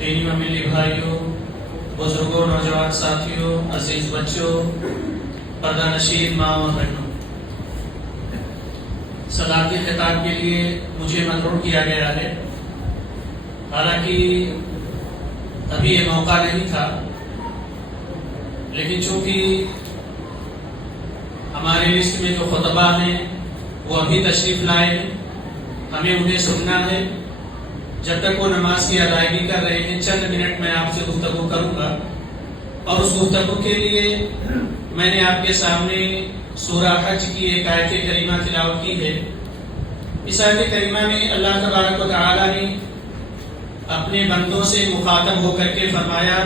دینی و ملی بھائیوں، بزرگوں، نوجوان ساتھیوں، عزیز بچوں، پردہ نشین ماں اور بہنوں، صدارتی خطاب کے لیے مجھے مدعو کیا گیا ہے۔ حالانکہ ابھی یہ موقع نہیں تھا، لیکن چونکہ ہمارے لسٹ میں جو خطبہ ہیں وہ ابھی تشریف لائے ہیں، ہمیں انہیں سننا ہے۔ جب تک وہ نماز کی ادائیگی کر رہے ہیں، چند منٹ میں آپ سے گفتگو کروں گا، اور اس گفتگو کے لیے میں نے آپ کے سامنے سورہ حج کی ایک آیت کریمہ تلاوت کی ہے۔ اس آیت کریمہ میں اللہ تبارک و تعالی نے اپنے بندوں سے مخاطب ہو کر کے فرمایا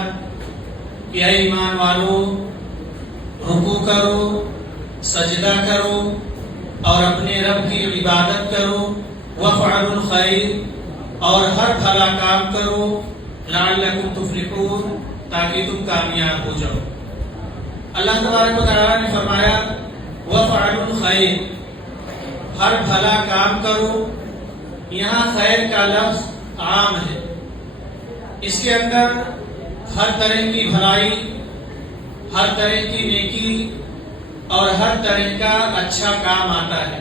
کہ اے ایمان والو، رکوع کرو، سجدہ کرو اور اپنے رب کی عبادت کرو، وفعلوا الخیر، اور ہر بھلا کام کرو، لعلکم تفلحون، تاکہ تم کامیاب ہو جاؤ۔ اللہ تبارک و تعالیٰ نے فرمایا وفعلوا الخیر، ہر بھلا کام کرو۔ یہاں خیر کا لفظ عام ہے، اس کے اندر ہر طرح کی بھلائی، ہر طرح کی نیکی اور ہر طرح کا اچھا کام آتا ہے۔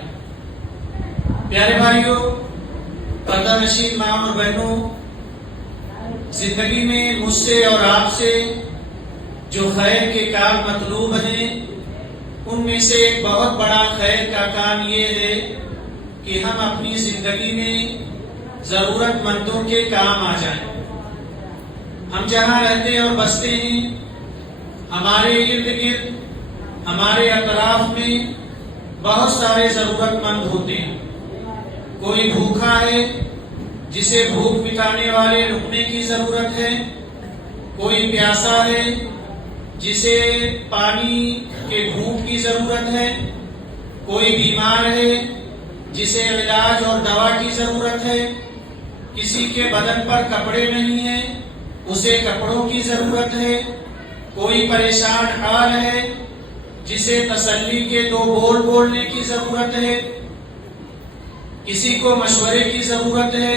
پیارے بھائیوں، پردہ نشین ماں اور بہنوں، زندگی میں مجھ سے اور آپ سے جو خیر کے کام مطلوب ہیں، ان میں سے ایک بہت بڑا خیر کا کام یہ ہے کہ ہم اپنی زندگی میں ضرورت مندوں کے کام آ جائیں۔ ہم جہاں رہتے اور بستے ہیں، ہمارے ارد گرد، ہمارے اطراف میں بہت سارے ضرورت مند ہوتے ہیں۔ کوئی بھوکا ہے جسے بھوک مٹانے والے لقمے کی ضرورت ہے، کوئی پیاسا ہے جسے پانی کے گھونٹ کی ضرورت ہے، کوئی بیمار ہے جسے علاج اور دوا کی ضرورت ہے، کسی کے بدن پر کپڑے نہیں ہیں، اسے کپڑوں کی ضرورت ہے، کوئی پریشان حال ہے جسے تسلی کے دو بول بولنے کی ضرورت ہے، کسی کو مشورے کی ضرورت ہے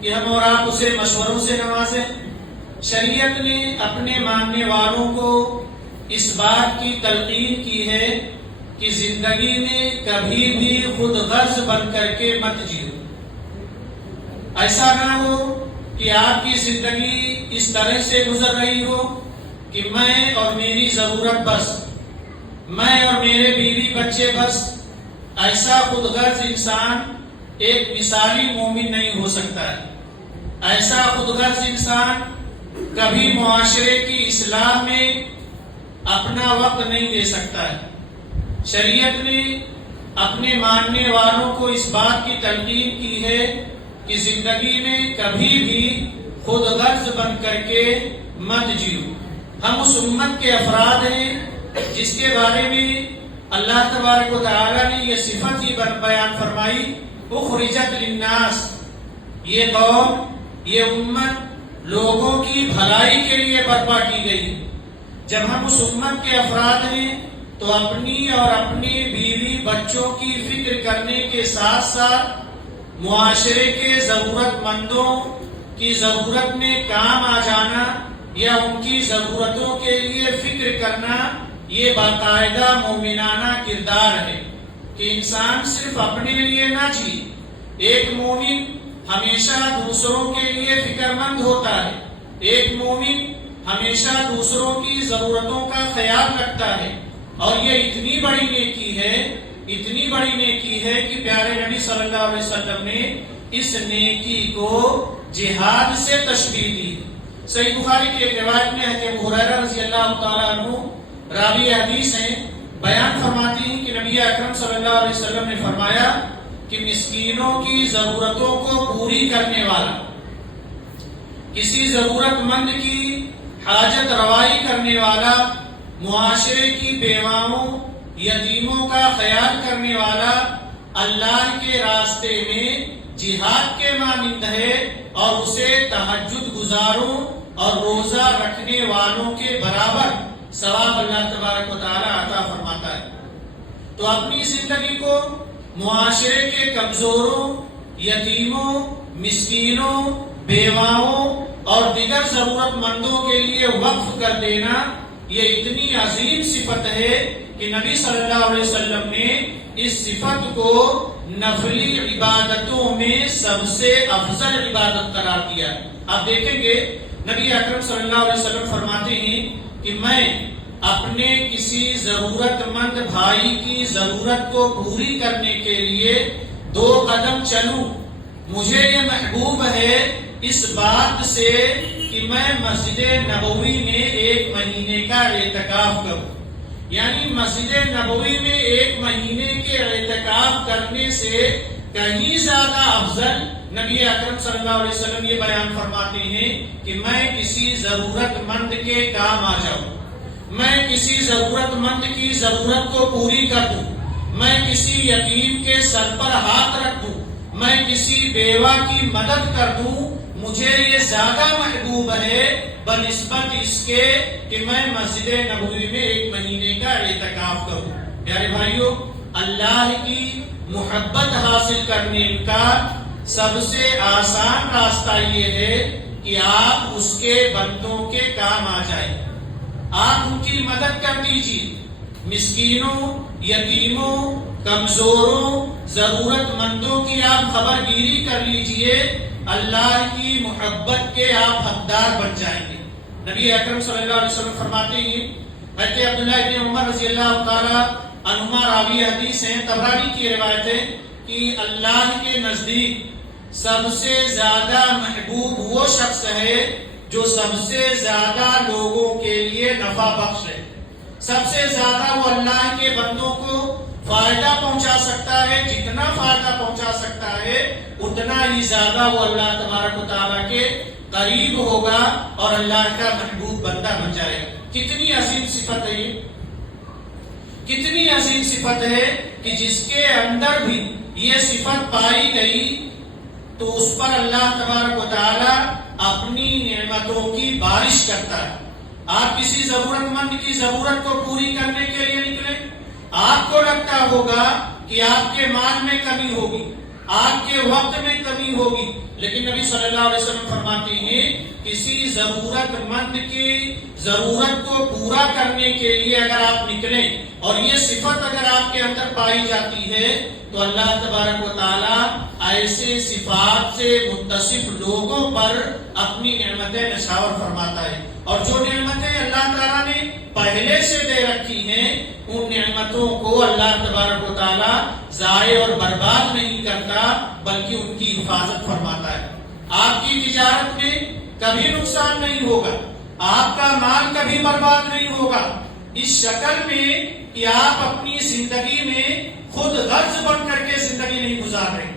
کہ ہم اور آپ اسے مشوروں سے نوازیں۔ شریعت نے اپنے ماننے والوں کو اس بات کی تلقین کی ہے کہ زندگی میں کبھی بھی خود غرض بن کر کے مت جیو۔ ایسا نہ ہو کہ آپ کی زندگی اس طرح سے گزر رہی ہو کہ میں اور میری ضرورت بس، میں اور میرے بیوی بچے بس۔ ایسا خود غرض انسان ایک مثالی مومن نہیں ہو سکتا ہے۔ ایسا خود غرض انسان کبھی معاشرے کی اصلاح میں اپنا وقت نہیں دے سکتا ہے۔ شریعت نے اپنے ماننے والوں کو اس بات کی تلقین کی ہے کہ زندگی میں کبھی بھی خود غرض بن کر کے مت جیو۔ ہم اس امت کے افراد ہیں جس کے بارے میں اللہ تبارک و تعالی نے یہ صفت ہی بیان فرمائی، اخرجت للناس، یہ قوم، یہ امت لوگوں کی بھلائی کے لیے برپا کی گئی۔ جب ہم اس امت کے افراد ہیں تو اپنی اور اپنی بیوی بچوں کی فکر کرنے کے ساتھ ساتھ معاشرے کے ضرورت مندوں کی ضرورت میں کام آ جانا یا ان کی ضرورتوں کے لیے فکر کرنا، یہ باقاعدہ مومنانہ کردار ہے کہ انسان صرف اپنے لیے نہ جی۔ ایک مومن ہمیشہ دوسروں کے لیے فکر مند ہوتا ہے، ایک مومن ہمیشہ دوسروں کی ضرورتوں کا خیال رکھتا ہے، اور یہ اتنی بڑی نیکی ہے، اتنی بڑی نیکی ہے کہ پیارے نبی صلی اللہ علیہ وسلم نے اس نیکی کو جہاد سے تشبیہ دی۔ صحیح بخاری کی ایک روایت میں ہے کہ ابو ہریرہ رضی اللہ تعالیٰ عنہ راوی حدیث ہیں، بیان فرماتی ہیں کہ نبی اکرم صلی اللہ علیہ وسلم نے فرمایا کہ مسکینوں کی ضرورتوں کو پوری کرنے والا، کسی ضرورت مند کی حاجت روائی کرنے والا، معاشرے کی بیواؤں یتیموں کا خیال کرنے والا، اللہ کے راستے میں جہاد کے مانند ہے، اور اسے تہجد گزاروں اور روزہ رکھنے والوں کے برابر ثواب اللہ تبارک و تعالی عطا فرماتا ہے۔ تو اپنی زندگی کو معاشرے کے کمزوروں، یتیموں، مسکینوں، بیواؤں اور دیگر ضرورت مندوں کے لیے وقف کر دینا، یہ اتنی عظیم صفت ہے کہ نبی صلی اللہ علیہ وسلم نے اس صفت کو نفلی عبادتوں میں سب سے افضل عبادت قرار دیا۔ آپ دیکھیں گے نبی اکرم صلی اللہ علیہ وسلم فرماتے ہیں کہ میں اپنے کسی ضرورت مند بھائی کی ضرورت کو پوری کرنے کے لیے 2 قدم چلوں، مجھے یہ محبوب ہے اس بات سے کہ میں مسجد نبوی میں 1 مہینے کا اعتکاف کروں۔ یعنی مسجد نبوی میں 1 مہینے کے اعتکاف کرنے سے کہیں زیادہ افضل نبی اکرم صلی اللہ علیہ وسلم یہ بیان فرماتے ہیں کہ میں کسی ضرورت مند کے کام آ جاؤں، میں کسی ضرورت مند کی ضرورت کو پوری کر دوں، میں کسی یتیم کے سر پر ہاتھ رکھ دوں، میں کسی بیوہ کی مدد کر دوں، مجھے یہ زیادہ محبوب ہے بنسبت اس کے کہ میں مسجد نبوی میں 1 مہینے کا اعتکاف کروں۔ پیارے بھائیوں، اللہ کی محبت حاصل کرنے کا سب سے آسان راستہ یہ ہے کہ آپ اس کے بندوں کے کام آ جائیں، آپ ان کی مدد کر دیجیے، مسکینوں، یتیموں، کمزوروں، ضرورت مندوں کی آپ خبر گیری کر لیجئے، اللہ کی محبت کے آپ حقدار بن جائیں گے۔ نبی اکرم صلی اللہ علیہ وسلم فرماتے ہیں، حضرت عبداللہ ابن عمر رضی اللہ تعالی عنہما راوی حدیث ہیں، طبرانی کی روایت ہے کہ اللہ کے نزدیک سب سے زیادہ محبوب وہ شخص ہے جو سب سے زیادہ لوگوں کے لیے نفع بخش ہے، سب سے زیادہ وہ اللہ کے بندوں کو فائدہ پہنچا سکتا ہے، جتنا فائدہ پہنچا سکتا ہے اتنا ہی زیادہ وہ اللہ تبارک و تعالیٰ کے قریب ہوگا اور اللہ کا محبوب بندہ بن جائے گا۔ کتنی عظیم صفت ہے یہ، کتنی عظیم صفت ہے کہ جس کے اندر بھی یہ صفت پائی گئی تو اس پر اللہ تبارک و تعالیٰ اپنی نعمتوں کی بارش کرتا ہے۔ آپ کسی ضرورت مند کی ضرورت کو پوری کرنے کے لیے نکلے، آپ کو لگتا ہوگا کہ آپ کے مال میں کمی ہوگی، آپ کے وقت میں کمی ہوگی، لیکن نبی صلی اللہ علیہ وسلم فرماتے ہیں کسی ضرورت مند کی ضرورت کو پورا کرنے کے لیے اگر آپ نکلیں اور یہ صفت اگر آپ کے اندر پائی جاتی ہے تو اللہ تبارک و تعالیٰ ایسے صفات سے متصف لوگوں پر اپنی نعمتیں نچھاور فرماتا ہے، اور جو نعمتیں اللہ تعالیٰ نے پہلے سے دے رکھی ہیں ان نعمتوں کو اللہ تبارک و تعالیٰ ضائع اور برباد نہیں کرتا بلکہ ان کی حفاظت فرماتا ہے۔ آپ کی تجارت میں کبھی نقصان نہیں ہوگا، آپ کا مال کبھی برباد نہیں ہوگا، اس شکل میں کہ آپ اپنی زندگی میں خود غرض بن کر کے زندگی نہیں گزار رہے،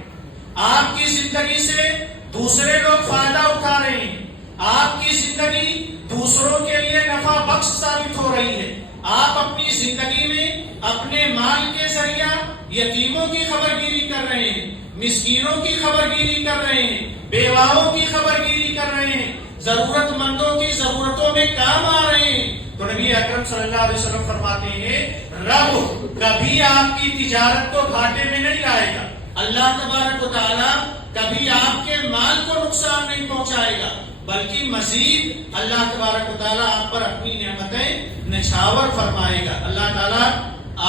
آپ کی زندگی سے دوسرے لوگ فائدہ اٹھا رہے ہیں، آپ کی زندگی دوسروں کے لیے نفع بخش ثابت ہو رہی ہے، آپ اپنی زندگی میں اپنے مال کے ذریعہ یتیموں کی خبر گیری کر رہے ہیں، مسکینوں کی خبر گیری کر رہے ہیں، بیواؤں کی خبر گیری کر رہے ہیں، ضرورت مندوں کی ضرورتوں میں کام آ رہے ہیں، تو نبی اکرم صلی اللہ علیہ وسلم فرماتے ہیں رب کبھی آپ کی تجارت کو گھاٹے میں نہیں لائے گا، اللہ تبارک و تعالیٰ کبھی آپ کے مال کو نقصان نہیں پہنچائے گا، بلکہ مزید اللہ تبارک و تعالیٰ آپ پر اپنی نعمتیں نچھاور فرمائے گا۔ اللہ تعالیٰ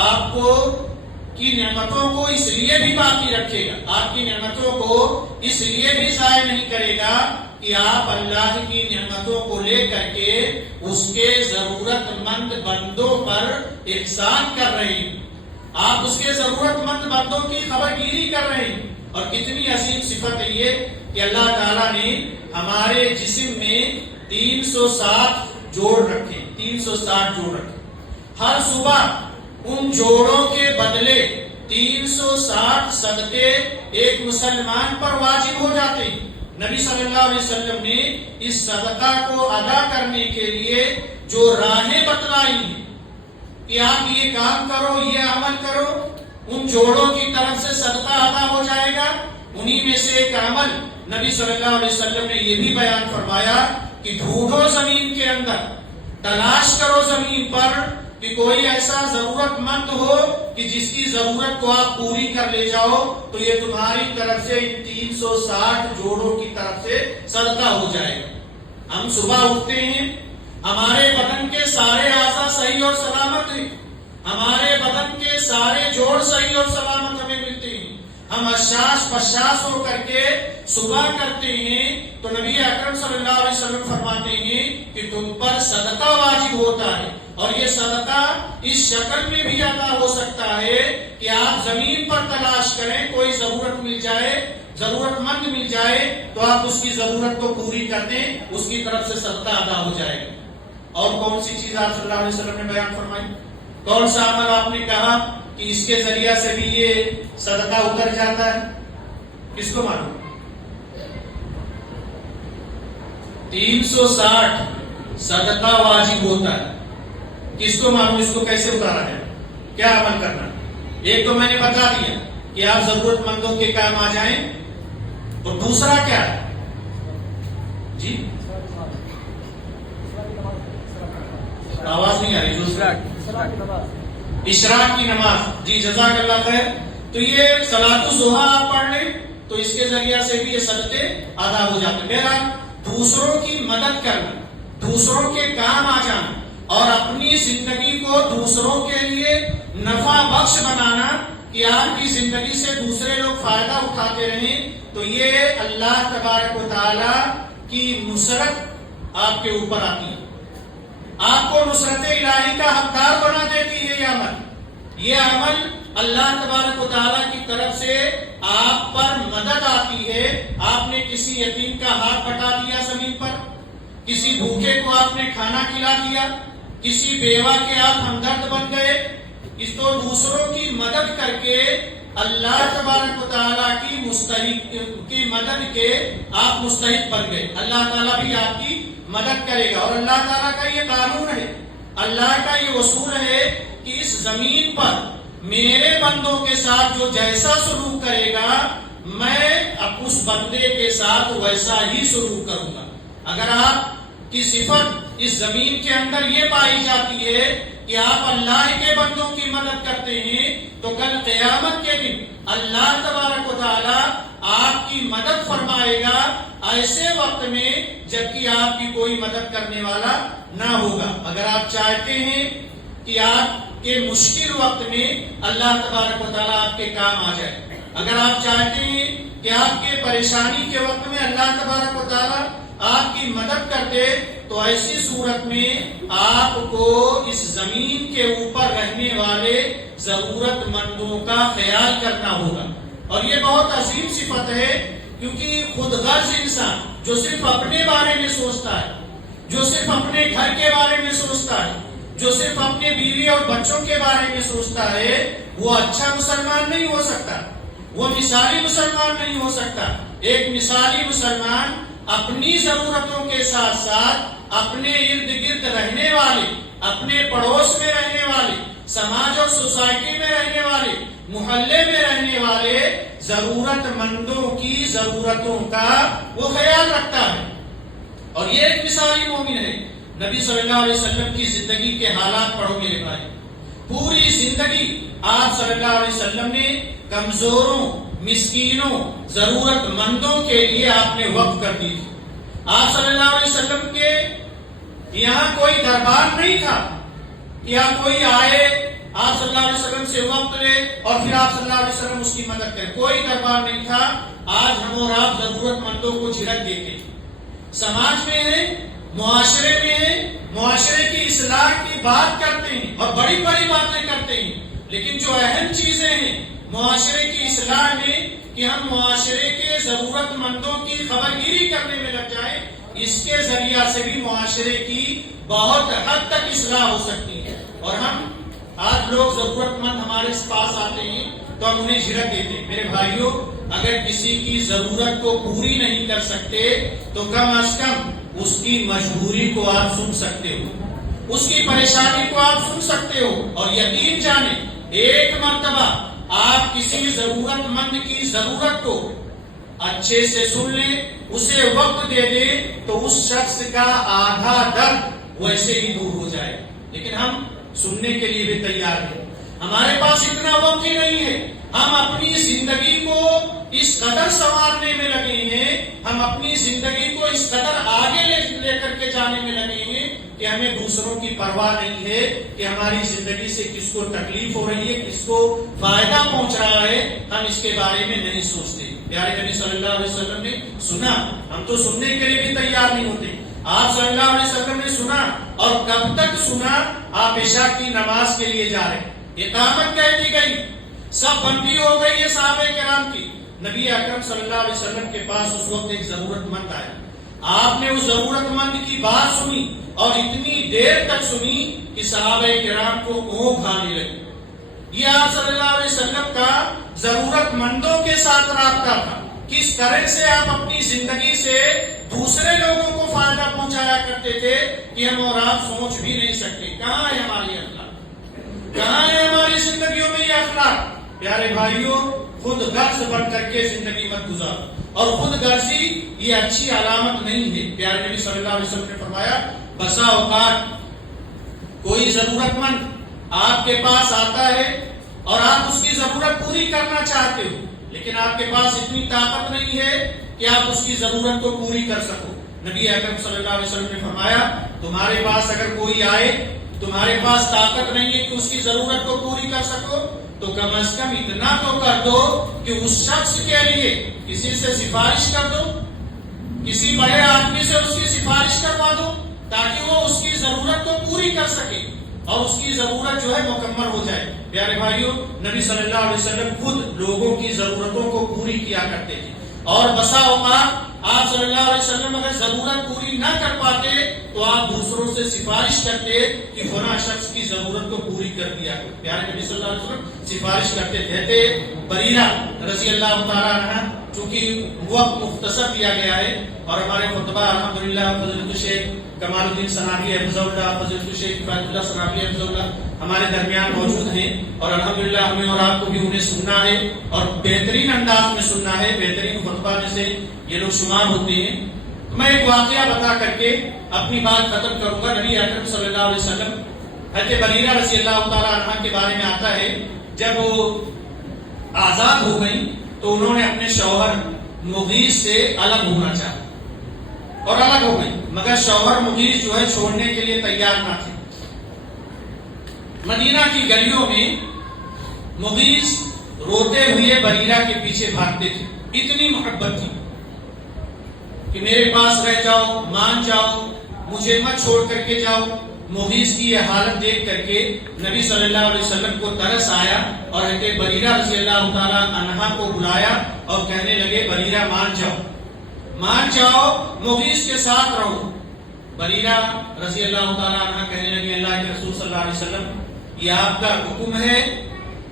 آپ کو کی نعمتوں کو اس لیے بھی باقی رکھے گا، آپ کی نعمتوں کو اس لیے بھی ضائع نہیں کرے گا کہ آپ اللہ کی نعمتوں کو لے کر کے اس کے ضرورت مند بندوں پر احسان کر رہے ہیں، آپ اس کے ضرورت مند بندوں کی خبر گیری کر رہے ہیں۔ اور کتنی عظیم صفت ہے یہ کہ اللہ تعالیٰ نے ہمارے جسم میں 360 جوڑ رکھے، 360 جوڑ رکھے، ہر صبح ان جوڑوں کے بدلے 360 صدقے ایک مسلمان پر واجب ہو جاتے ہیں۔ نبی صلی اللہ علیہ وسلم نے اس صدقہ کو ادا کرنے کے لیے جو راہیں بتلائی ہیں کہ آپ یہ کام کرو، یہ عمل کرو، ان جوڑوں کی طرف سے صدقہ ادا ہو جائے گا، انہی میں سے ایک عمل نبی صلی اللہ علیہ وسلم نے یہ بھی بیان فرمایا کہ ڈھونڈو زمین کے اندر، تلاش کرو زمین پر کہ کوئی ایسا ضرورت مند ہو کہ جس کی ضرورت کو آپ پوری کر لے جاؤ تو یہ تمہاری طرف سے ان 360 جوڑوں کی طرف سے صدقہ ہو جائے گا۔ ہم صبح اٹھتے ہیں، ہمارے بدن کے سارے اعضاء صحیح اور سلامت ہیں، ہمارے بدن کے سارے جوڑ صحیح اور سلامت ہمیں ملتے ہیں، ہم اشاش پشاش ہو کر کے صبح کرتے ہیں، تو نبی اکرم صلی اللہ علیہ وسلم فرماتے ہیں کہ تم پر صدقہ واجب ہوتا ہے، اور یہ صدقہ اس شکل میں بھی ادا ہو سکتا ہے کہ آپ زمین پر تلاش کریں، کوئی ضرورت مل جائے، ضرورت مند مل جائے تو آپ اس کی ضرورت کو پوری کر دیں، اس کی طرف سے صدقہ ادا ہو جائے گا۔ اور کون سی چیز آپ صلی اللہ علیہ وسلم نے بیان فرمائی؟ کون سا عمل آپ نے کہا کہ اس کے ذریعہ سے بھی یہ صدقہ اتر جاتا ہے؟ کس کو معلوم؟ 360 صدقہ واجب ہوتا ہے، کس کو معلوم اس کو کیسے اتارا جائے، کیا عمل کرنا؟ ایک تو میں نے بتا دیا کہ آپ ضرورت مندوں کے کام آ جائیں، اور دوسرا کیا ہے جی؟ آواز نہیں آ رہی، دوسرا اشراق کی نماز، جی جزاک اللہ خیر۔ تو یہ صلاۃ الضحیٰ آپ پڑھ لیں تو اس کے ذریعہ سے بھی یہ صدقے ادا ہو جاتے ہیں۔ میرا دوسروں کی مدد کرنا، دوسروں کے کام آ جانا، اور اپنی زندگی کو دوسروں کے لیے نفع بخش بنانا کہ آپ کی زندگی سے دوسرے لوگ فائدہ اٹھاتے رہیں، تو یہ اللہ تبارک و تعالی کی نصرت آپ کے اوپر آتی ہے، آپ کو نصرت الہی کا حقدار بنا دیتی ہے۔ یہ عمل اللہ تبارک و تعالیٰ کی طرف سے آپ پر مدد آتی ہے۔ آپ نے کسی یتیم کا ہاتھ بٹا دیا زمین پر، کسی بھوکے کو آپ نے کھانا کھلا دیا، کسی بیوہ کے آپ ہمدرد بن گئے، اس تو دوسروں کی مدد کر کے اللہ تبارک و تعالیٰ کی مدد کے آپ مستحق بن گئے۔ اللہ تعالیٰ بھی آپ کی مدد کرے گا، اور اللہ تعالیٰ کا یہ قانون ہے، اللہ کا یہ اصول ہے کہ اس زمین پر میرے بندوں کے ساتھ جو جیسا سلوک کرے گا میں اب اس بندے کے ساتھ ویسا ہی سلوک کروں گا۔ اگر آپ کی صفت اس زمین کے اندر یہ پائی جاتی ہے کہ آپ اللہ کے بندوں کی مدد کرتے ہیں، تو کل قیامت کے دن اللہ تبارک و تعالیٰ آپ کی مدد فرمائے گا ایسے وقت میں جبکہ آپ کی کوئی مدد کرنے والا نہ ہوگا۔ اگر آپ چاہتے ہیں کہ آپ کے مشکل وقت میں اللہ تبارک و تعالیٰ آپ کے کام آ جائے، اگر آپ چاہتے ہیں کہ آپ کے پریشانی کے وقت میں اللہ تبارک و تعالیٰ آپ کی مدد کرتے، تو ایسی صورت میں آپ کو اس زمین کے اوپر رہنے والے ضرورت مندوں کا خیال کرنا ہوگا۔ اور یہ بہت عظیم صفت ہے، کیونکہ خود غرض انسان جو صرف اپنے بارے میں سوچتا ہے، جو صرف اپنے گھر کے بارے میں سوچتا ہے، جو صرف اپنے بیوی اور بچوں کے بارے میں سوچتا ہے، وہ اچھا مسلمان نہیں ہو سکتا، وہ مثالی مسلمان نہیں ہو سکتا۔ ایک مثالی مسلمان اپنی ضرورتوں کے ساتھ ساتھ اپنے ارد گرد رہنے والے، اپنے پڑوس میں رہنے والے، سماج اور سوسائٹی میں رہنے والے، محلے میں رہنے والے ضرورت مندوں کی ضرورتوں کا وہ خیال رکھتا ہے، اور یہ ایک مثالی مومن ہے۔ نبی صلی اللہ علیہ وسلم کی زندگی کے حالات پڑھو میرے بھائی، پوری زندگی آپ صلی اللہ علیہ وسلم نے کمزوروں، مسکینوں، ضرورت مندوں کے لیے آپ نے وقف کر دی تھی۔ آپ صلی اللہ علیہ وسلم کے یہاں کوئی دربار نہیں تھا کہ آپ کوئی آئے، آپ صلی اللہ علیہ وسلم سے وقت لے اور پھر آپ صلی اللہ علیہ وسلم اس کی مدد کرے، کوئی دربار نہیں تھا۔ آج ہم اور آپ ضرورت مندوں کو جھلک دیتے ہیں، سماج میں ہیں، معاشرے میں ہیں، معاشرے کی اصلاح کی بات کرتے ہیں اور بڑی بڑی باتیں کرتے ہیں، لیکن جو اہم چیزیں ہیں معاشرے کی اصلاح میں کہ ہم معاشرے کے ضرورت مندوں کی خبر گیری کرنے میں لگ جائیں، اس کے ذریعہ سے بھی معاشرے کی بہت حد تک اصلاح ہو سکتی ہے۔ اور ہم آج لوگ ضرورت مند ہمارے پاس آتے ہیں تو ہم انہیں جھڑک دیتے ہیں۔ میرے بھائیوں، اگر کسی کی ضرورت کو پوری نہیں کر سکتے تو کم از کم اس کی مجبوری کو آپ سن سکتے ہو، اس کی پریشانی کو آپ سن سکتے ہو، اور یقین جانیں ایک مرتبہ آپ کسی ضرورت مند کی ضرورت کو اچھے سے سن لیں، اسے وقت دے دیں، تو اس شخص کا آدھا درد ویسے ہی دور ہو جائے۔ لیکن ہم سننے کے لیے بھی تیار ہیں، ہمارے پاس اتنا وقت ہی نہیں ہے۔ ہم اپنی زندگی کو اس قدر سنوارنے میں لگے ہیں، ہم اپنی زندگی کو اس قدر آگے لے کر ہمیں دوسروں کی پرواہ نہیں ہے کہ ہماری زندگی سے کس کو تکلیف ہو رہی ہے، کس کو فائدہ پہنچ رہا ہے، ہم اس کے بارے میں نہیں سوچتے۔ پیارے نبی صلی اللہ علیہ وسلم نے سنا، ہم تو سننے کے لیے بھی تیار نہیں ہوتے۔ آپ صلی اللہ علیہ وسلم نے سنا، اور کب تک سنا؟ آپ عشاء کی نماز کے لیے جا رہے، اقامت کہہ دی گئی، سب بندی ہو گئی ہے صحابہ کرام کی۔ نبی اکرم صلی اللہ علیہ وسلم کے پاس اس وقت ایک ضرورت مند آیا، آپ نے اس ضرورت مند کی بات سنی اور اتنی دیر تک سنی کہ صحابہ کرام کو اونگ آنے لگی۔ یہ آپ صلی اللہ علیہ وسلم کا ضرورت مندوں کے ساتھ رابطہ تھا، کس طرح سے آپ اپنی زندگی سے دوسرے لوگوں کو فائدہ پہنچایا کرتے تھے کہ ہم اور آپ سوچ بھی نہیں سکتے۔ کہاں ہے ہماری اخلاق، کہاں ہے ہماری زندگیوں میں یہ اخلاق؟ پیارے بھائیوں، خود غرض بن کر کے زندگی مت گزارو، اور خود غرضی یہ اچھی علامت نہیں ہے۔ پیارے نبی صلی اللہ علیہ وسلم نے فرمایا، بسا اوقات کوئی ضرورت مند آپ کے پاس آتا ہے اور آپ اس کی ضرورت پوری کرنا چاہتے ہو، لیکن آپ کے پاس اتنی طاقت نہیں ہے کہ آپ اس کی ضرورت کو پوری کر سکو۔ نبی اکرم صلی اللہ علیہ وسلم نے فرمایا، تمہارے پاس اگر کوئی آئے، تمہارے پاس طاقت نہیں ہے کہ اس کی ضرورت کو پوری کر سکو، تو کم از کم اتنا تو کر دو کہ اس شخص کے لیے کسی سے سفارش کر دو، کسی بڑے آدمی سے اس کی سفارش کروا دو، تاکہ وہ اس کی ضرورت کو پوری کر سکے اور اس کی ضرورت جو ہے مکمل ہو جائے۔ پیارے بھائیوں، نبی صلی اللہ علیہ وسلم خود لوگوں کی ضرورتوں کو پوری کیا کرتے تھے، اور بسا اوقات آپ صلی اللہ علیہ وسلم اگر ضرورت پوری نہ کر پاتے تو آپ دوسروں سے سفارش کرتے کہ فلاں شخص کی ضرورت کو پوری کر دیا۔ پیارے نبی صلی اللہ علیہ وسلم سفارش کرتے تھے۔ بریرہ رضی اللہ تعالیٰ عنہ، چونکہ وقت مختصر دیا گیا ہے اور ہمارے خطبہ الحمدللہ فضیلت الشیخ کمال الدین ثناوی حفظہ اللہ، فضیلت الشیخ کفایت اللہ ثناوی حفظہ اللہ ہمارے درمیان موجود ہیں، اور الحمدللہ ہمیں اور آپ کو بھی انہیں سننا ہے اور بہترین انداز میں سننا ہے، بہترین خطبہ میں سے یہ لوگ شمار ہوتے ہیں۔ تو میں ایک واقعہ بتا کر کے اپنی بات ختم کروں گا۔ نبی اکرم صلی اللہ علیہ وسلم، حضرت بریرہ رضی اللہ تعالیٰ عنہ کے بارے میں آتا ہے، جب وہ آزاد ہو گئی تو انہوں نے اپنے شوہر مغیث سے الگ ہونا چاہا اور الگ ہو گئی، مگر شوہر مغیث جو ہے چھوڑنے کے لیے تیار نہ تھے۔ مدینہ کی گلیوں میں مغیث روتے ہوئے بریرہ کے پیچھے بھاگتے تھے، اتنی محبت تھی کہ میرے پاس رہ جاؤ، مان جاؤ، مجھے مت چھوڑ کر کے جاؤ۔ مغیث کی یہ حالت دیکھ کر کے نبی صلی اللہ علیہ وسلم کو ترس آیا اور حضرت بریرہ رضی اللہ تعالیٰ عنہا کو بلایا اور کہنے لگے، بریرہ مان جاؤ، مان جاؤ، مغیث کے ساتھ رہو۔ بریرہ رضی اللہ تعالیٰ عنہ کہنے لگے، اللہ کے رسول صلی اللہ علیہ وسلم، یہ آپ کا حکم ہے،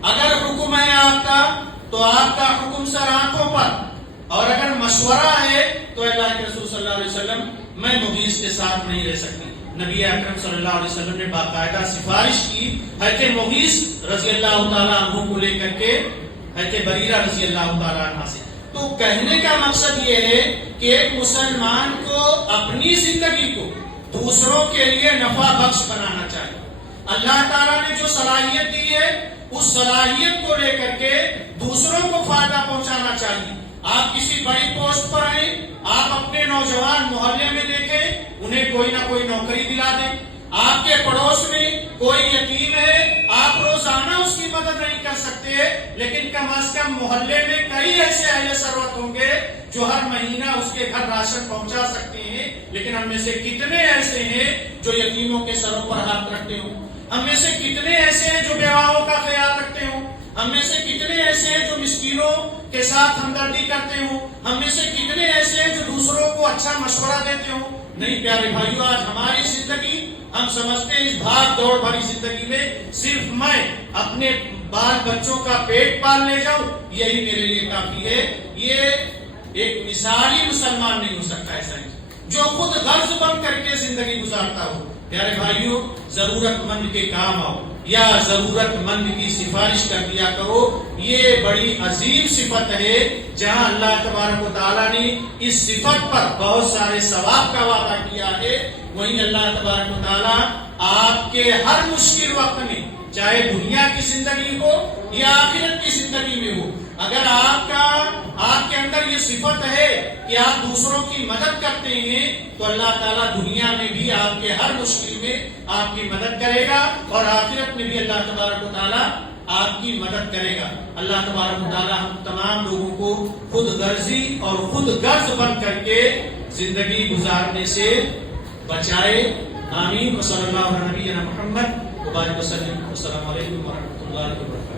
اگر حکم ہے آپ کا تو آپ کا حکم سر آنکھوں پر، اور اگر مشورہ ہے تو اللہ کے رسول صلی اللہ علیہ وسلم میں مغیث کے ساتھ نہیں رہ سکتی۔ نبی اکرم صلی اللہ علیہ وسلم نے باقاعدہ سفارش کی حضرت مغیث رضی اللہ تعالیٰ عنہ کو لے کر کے حضرت بریرہ رضی اللہ تعالیٰ عنہ سے۔ تو کہنے کا مقصد یہ ہے کہ ایک مسلمان کو اپنی زندگی کو دوسروں کے لیے نفع بخش بنانا چاہیے۔ اللہ تعالیٰ نے جو صلاحیت دی ہے اس صلاحیت کو لے کر کے دوسروں کو فائدہ پہنچانا چاہیے۔ آپ کسی بڑی پوسٹ پر آئیں، آپ اپنے نوجوان محلے میں دیکھیں، انہیں کوئی نہ کوئی نوکری دلا دیں۔ آپ کے پڑوس میں کوئی یتیم ہے، آپ روزانہ اس کی مدد نہیں کر سکتے، لیکن کم از کم محلے میں کئی ایسے اہل ثروت ہوں گے جو ہر مہینہ اس کے گھر راشن پہنچا سکتے ہیں۔ لیکن ہم میں سے کتنے ایسے ہیں جو یتیموں کے سروں پر ہاتھ رکھتے ہوں؟ ہم میں سے کتنے ایسے ہیں جو بیواؤں کا خیال رکھتے ہوں؟ ہم میں سے کتنے ایسے ہیں جو مسکینوں کے ساتھ ہمدردی کرتے ہوں؟ ہم میں سے کتنے ایسے ہیں جو دوسروں کو اچھا مشورہ دیتے ہوں؟ نہیں پیارے بھائیو، آج ہماری زندگی، ہم سمجھتے ہیں اس بھاگ دوڑ بھری زندگی میں صرف میں اپنے بال بچوں کا پیٹ پال لے جاؤں، یہی میرے لیے کافی ہے۔ یہ ایک مثالی مسلمان نہیں ہو سکتا ایسا ہی جو خود غرض بن کر کے زندگی گزارتا ہو۔ پیارے بھائیو، ضرورت مند کے کام آؤ یا ضرورت مند کی سفارش کر دیا کرو، یہ بڑی عظیم صفت ہے۔ جہاں اللہ تبارک و تعالیٰ نے اس صفت پر بہت سارے ثواب کا وعدہ کیا ہے، وہیں اللہ تبارک و تعالیٰ آپ کے ہر مشکل وقت میں، چاہے دنیا کی زندگی ہو یا آخرت کی زندگی میں ہو، اگر آپ کے اندر یہ صفت ہے کہ آپ دوسروں کی مدد کرتے ہیں تو اللہ تعالیٰ دنیا میں بھی آپ کے ہر مشکل میں آپ کی مدد کرے گا اور آخرت میں بھی اللہ تبارک و تعالیٰ آپ کی مدد کرے گا. اللہ تبارک و تعالیٰ ہم تمام لوگوں کو خود غرضی اور خود غرض بن کر کے زندگی گزارنے سے بچائے. آمین. وصلی اللہ علیہ نبینا محمد وبارک وسلم. السلام علیکم ورحمۃ اللہ وبرکاتہ.